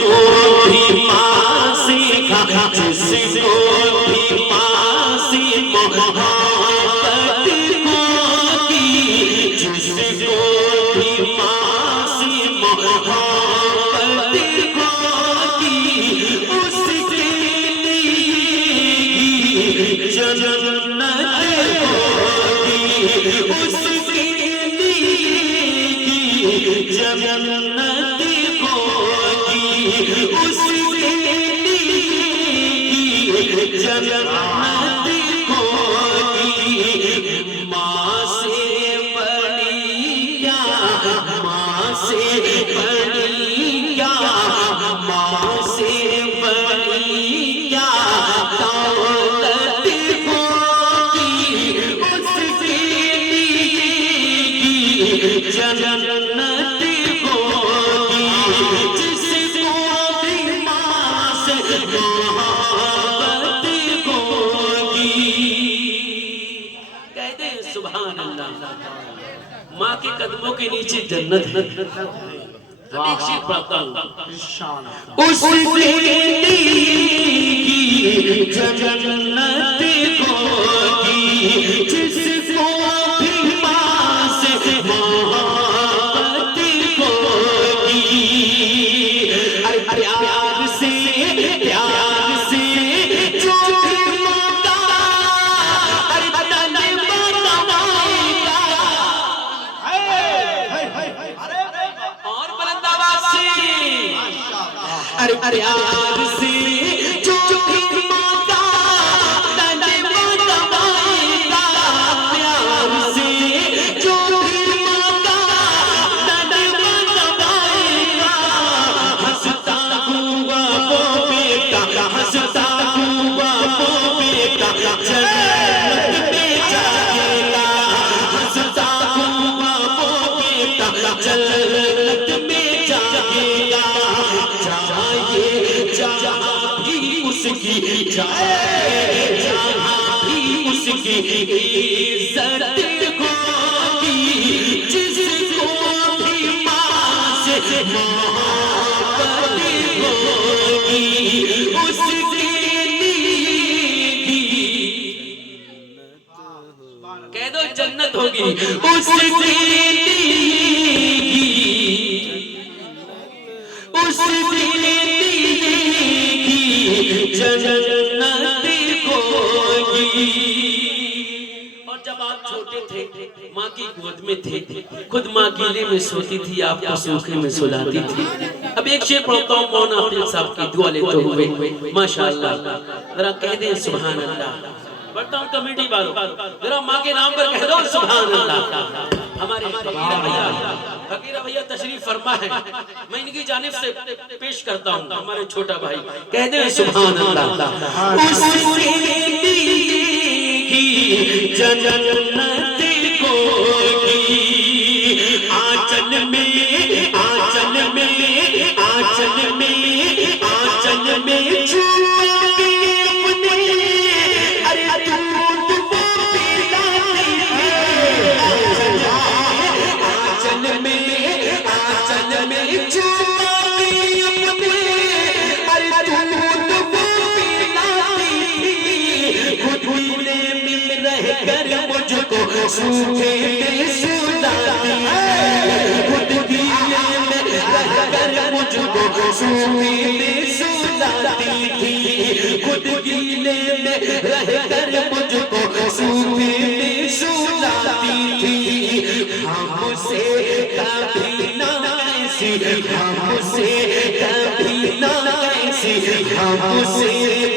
भी मासी था जिसको भी मासी मोहब्बत को की, जिसको भी मासी मोहब्बत को की, उसके लिए जन्नत होगी, उसके लिए जन्नत उसके लिए जन्नत होगी। माँ से बड़ी क्या, माँ से बड़ी क्या, माँ से बड़ी क्या दौलत होगी, उसके लिए जन्नत होगी। कहते हैं सुभान अल्लाह। माँ के कदमों के नीचे जन्नत है। एक शेर पढ़ता हूँ। उसके लिए जन्नत होगी, जिसको भी माँ से मोहब्बत होगी। अरे प्यार से, प्यार से जो भी मांगा, अरे तने बनवाएगा। और बुलंद आवाज से, अरे प्यार से जो भी मांगा तने बनवाएगा। प्यार से जो भी मांगा तने बनवाएगा। हंसता हुआ वो बेटा, हंसता हुआ वो बेटा जन्नत में जाएगा। हंसता हुआ वो बेटा जन्नत में जाएगा। जाए जहाँ भी उसकी जाए, जहाँ भी उसकी इज्जत होगी, जिसको भी माँ से मोहब्बत होगी, उसके लिए कह दो जन्नत होगी, उसके जन्नत होगी। और जब आप छोटे थे, माँ की गोद में थे, खुद माँ गीले में सोती थी, आपको सूखे में सुलाती थी। अब एक शेर पढ़ता हूँ, मौना हाफिज साहब की दुआ लेते हुए। माशाअल्लाह, जरा कह दें सुभान अल्लाह। पढ़ता हूँ कमेटी वालों, जरा माँ के नाम पर कह दो सुभान अल्लाह। हमारे फकीरा भैया तशरीफ फरमा है, मैं इनकी जानिब से पेश करता हूँ। हमारे छोटा भाई कह दे सुभान अल्लाह। उसके लिए जन्नत होगी, आंचल में, आंचल में, आंचल में, आंचल में छुपके अपने, अरे दूध वो पिलाती है। आंचल में, आंचल में छुपके अपने, अरे दूध वो पिलाती थी। खुले में रहकर मुझको सूखे में सुलाती है। खुद गीले में रहकर मुझको सूखे में सुलाती थी। खुद गीले में रहकर मुझको सूखे में सुलाती थी। हमसे कभी ना ऐसी, हमसे कभी ना ऐसी, हमसे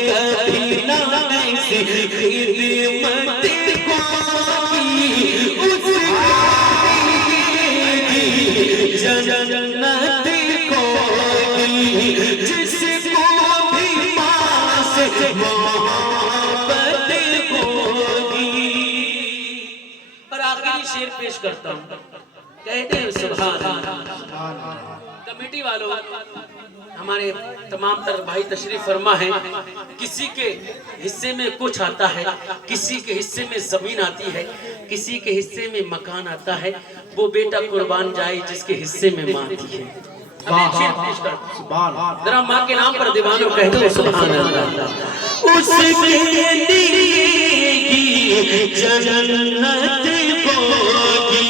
कभी ना ऐसी खिदमत होगी, उसकी जन्नत होगी, जिसको भी माँ से मोहब्बत होगी। और आखिरी शेर पेश करता हूँ, कहते हैं सुभान अल्लाह। कमेटी वालों, हमारे तमाम तर भाई तशरीफ फरमा है। किसी के हिस्से में कुछ आता है, किसी के हिस्से में जमीन आती है, किसी के हिस्से में मकान आता है। वो बेटा कुर्बान जाए जिसके हिस्से में माँ आती है। जरा माँ के नाम पर दीवानों कह दो सुभान अल्लाह। उसके लिए जन्नत होगी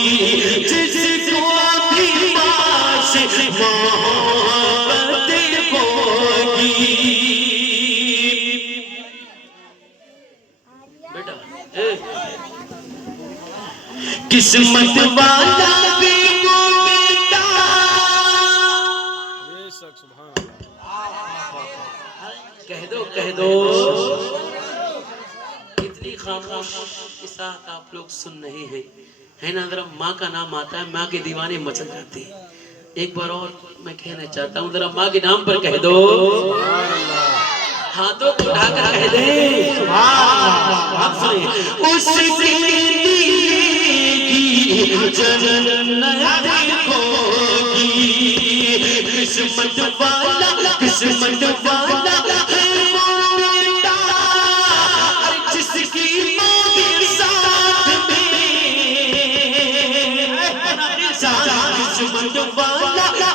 जिसको भी पास मोहब्बत होगी। बेटा किस्मत वाला भी वो बेटा कह दो इतनी खामोश के साथ आप लोग सुन रहे हैं, है ना? जरा माँ का नाम आता है, माँ के दीवाने मचल जाते हैं। एक बार और मैं कहना चाहता हूँ, जरा माँ के नाम पर कह दो, हाथों को उठाकर कह दे आप सुने। उसकी जन्नत होगी किस्मत वाला किस्मत वाला है वो बेटा जिसकी माँ के साथ में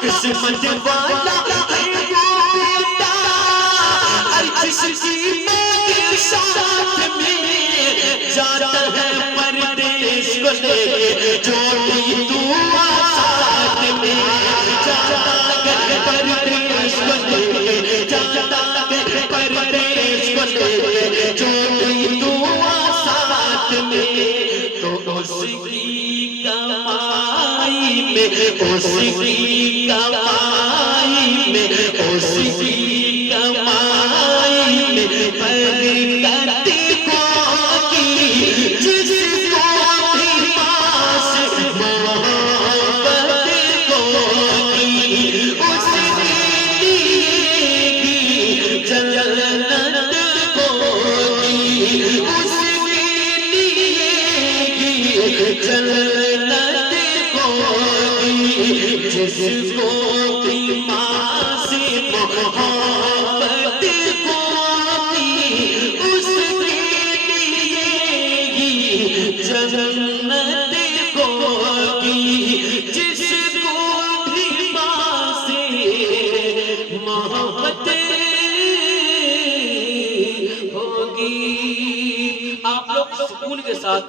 किस्मत वाला है वो बेटा जिसकी माँ के साथ में जाता है परदेश को ले जोड़ी तू साथ में जाता है परदेश को ले जाता है परदेश को ले जोड़ी तू साथ में। तो उसकी कमाई में उसकी कमाई में उसकी कमाई में बरकत होगी जिसको भी पास मोहब्बत होगी। उसके लिए जन्नत होगी उसके लिए जन्नत होगी जिसको भी माँ से मोहब्बत होगी उसके लिए जन्नत होगी जिसको भी माँ से मोहब्बत होगी। आप लोग सुकून के साथ